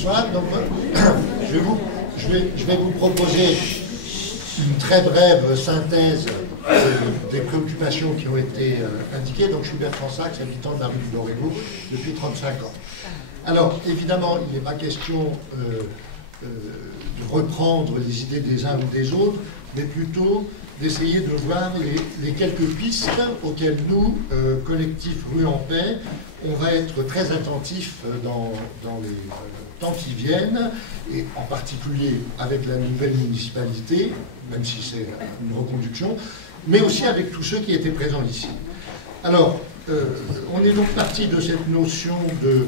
Bonsoir. Donc, je vais vous proposer une très brève synthèse des préoccupations qui ont été indiquées. Donc, je suis Bertrand Sachs, habitant de la rue du Dorego depuis 35 ans. Alors, évidemment, il n'est pas question de reprendre les idées des uns ou des autres, mais plutôt d'essayer de voir les quelques pistes auxquelles nous, collectif Rue en Paix, on va être très attentifs dans les temps qui viennent, et en particulier avec la nouvelle municipalité, même si c'est une reconduction, mais aussi avec tous ceux qui étaient présents ici. Alors, on est donc parti de cette notion de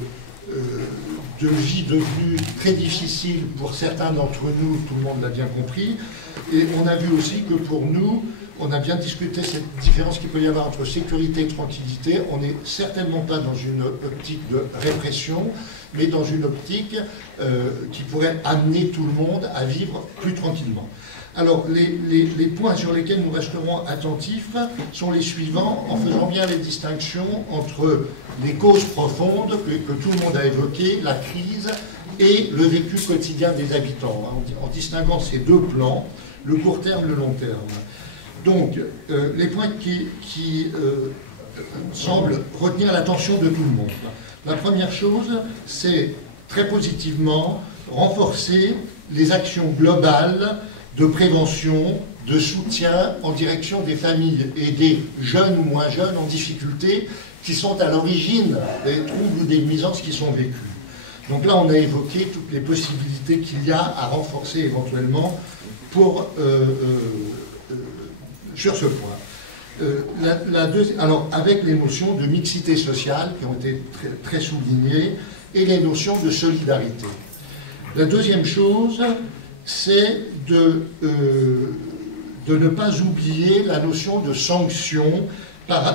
vie devenue très difficile pour certains d'entre nous, tout le monde l'a bien compris, et on a vu aussi que pour nous, on a bien discuté cette différence qu'il peut y avoir entre sécurité et tranquillité. On n'est certainement pas dans une optique de répression, mais dans une optique qui pourrait amener tout le monde à vivre plus tranquillement. Alors, les points sur lesquels nous resterons attentifs sont les suivants, en faisant bien les distinctions entre les causes profondes que tout le monde a évoquées, la crise, et le vécu quotidien des habitants, en distinguant ces deux plans, le court terme et le long terme. Donc, les points qui semblent retenir l'attention de tout le monde. La première chose, c'est très positivement renforcer les actions globales de prévention, de soutien en direction des familles et des jeunes ou moins jeunes en difficulté qui sont à l'origine des troubles ou des nuisances qui sont vécues. Donc là, on a évoqué toutes les possibilités qu'il y a à renforcer éventuellement sur ce point. Alors, avec les notions de mixité sociale qui ont été très soulignées et les notions de solidarité. La deuxième chose, c'est de ne pas oublier la notion de sanction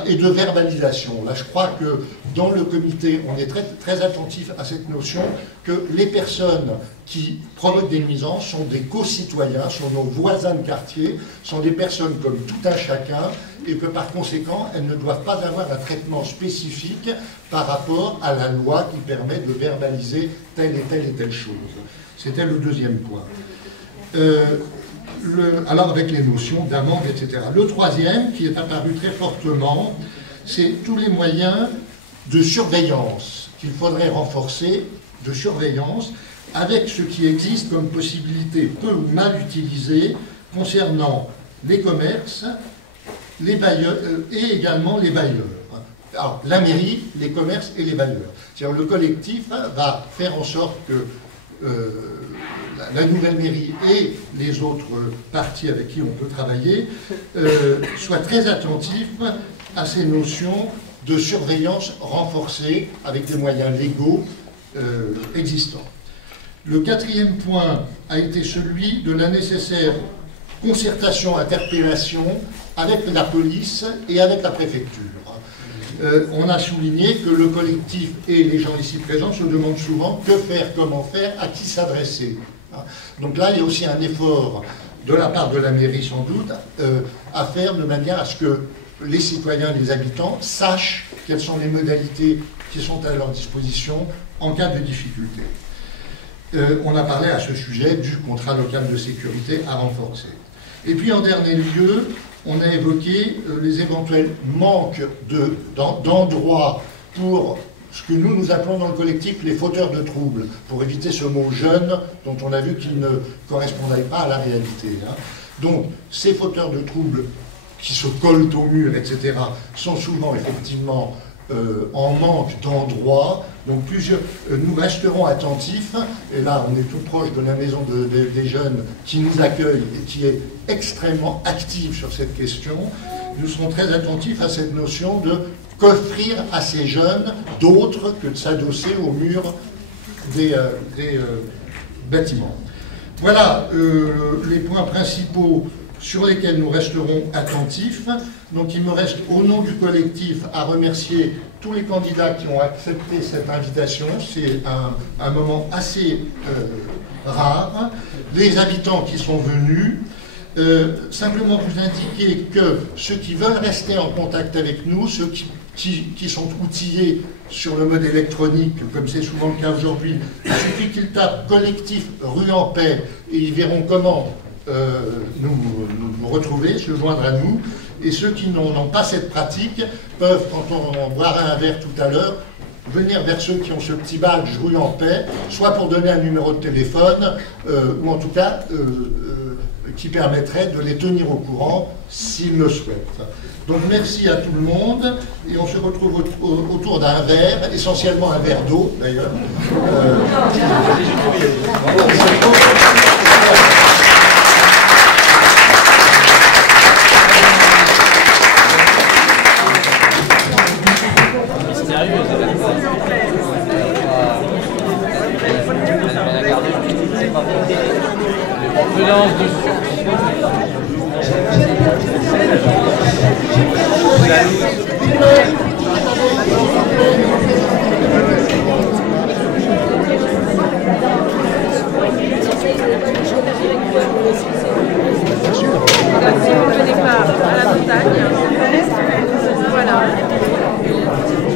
et de verbalisation. Là, je crois que dans le comité, on est très attentif à cette notion que les personnes qui provoquent des nuisances sont des co-citoyens, sont nos voisins de quartier, sont des personnes comme tout un chacun, et que par conséquent, elles ne doivent pas avoir un traitement spécifique par rapport à la loi qui permet de verbaliser telle et telle chose. C'était le deuxième point. Alors avec les notions d'amende, etc. Le troisième, qui est apparu très fortement, c'est tous les moyens de surveillance qu'il faudrait renforcer, de surveillance, avec ce qui existe comme possibilité peu ou mal utilisée concernant les commerces, les bailleurs et également les bailleurs. Alors, la mairie, les commerces et les bailleurs. C'est-à-dire le collectif va faire en sorte que la nouvelle mairie et les autres parties avec qui on peut travailler soient très attentifs à ces notions de surveillance renforcée avec des moyens légaux existants. Le quatrième point a été celui de la nécessaire concertation, interpellation avec la police et avec la préfecture. On a souligné que le collectif et les gens ici présents se demandent souvent que faire, comment faire, à qui s'adresser. Donc là, il y a aussi un effort de la part de la mairie, sans doute, à faire de manière à ce que les citoyens, les habitants, sachent quelles sont les modalités qui sont à leur disposition en cas de difficulté. On a parlé à ce sujet du contrat local de sécurité à renforcer. Et puis, en dernier lieu, on a évoqué les éventuels manques d'endroits pour ce que nous appelons dans le collectif les fauteurs de troubles, pour éviter ce mot jeune dont on a vu qu'il ne correspondait pas à la réalité. Donc, ces fauteurs de troubles qui se collent au mur, etc., sont souvent effectivement en manque d'endroits. Donc nous resterons attentifs, et là on est tout proche de la maison des jeunes qui nous accueille et qui est extrêmement active sur cette question. Nous serons très attentifs à cette notion de qu'offrir à ces jeunes d'autres que de s'adosser au mur des bâtiments. Voilà les points principaux sur lesquels nous resterons attentifs. Donc il me reste au nom du collectif à remercier tous les candidats qui ont accepté cette invitation. C'est un moment assez rare. Les habitants qui sont venus, simplement vous indiquer que ceux qui veulent rester en contact avec nous, ceux qui sont outillés sur le mode électronique, comme c'est souvent le cas aujourd'hui, il suffit qu'ils tapent collectif Rue en Paix et ils verront comment nous retrouver, se joindre à nous. Et ceux qui n'ont pas cette pratique peuvent, quand on boira un verre tout à l'heure, venir vers ceux qui ont ce petit badge Rue en Paix, soit pour donner un numéro de téléphone, ou en tout cas qui permettrait de les tenir au courant s'ils le souhaitent. Donc merci à tout le monde, et on se retrouve autour d'un verre, essentiellement un verre d'eau d'ailleurs.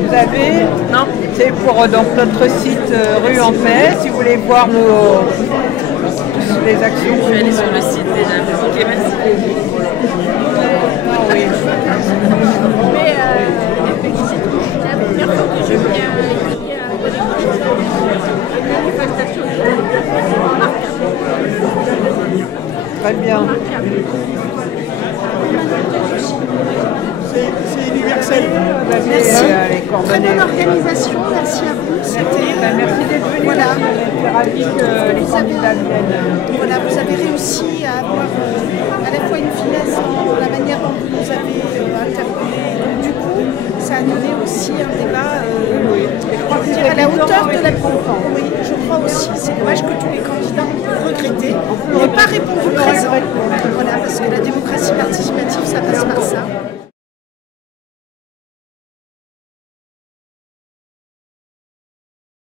Vous avez, non, c'est pour donc notre site Rue en Paix, si vous voulez voir les actions. Je vais aller sur le site déjà. Ok, merci. Ah, oui. Mais c'est la première fois que je viens ici à une manifestation. Très bien. C'est universel. Merci. Très bonne organisation, merci à vous. Merci d'être venu. Voilà. Je suis ravie que les candidats viennent. Voilà, vous avez réussi à avoir à la fois une finesse dans la manière dont vous nous avez interpellé. Donc, du coup, ça a donné aussi un débat à la hauteur de la proposition. Oui, je crois aussi. C'est dommage que tous les candidats ont regretté n'aient pas répondu présent. Voilà, parce que la démocratie participative, ça passe par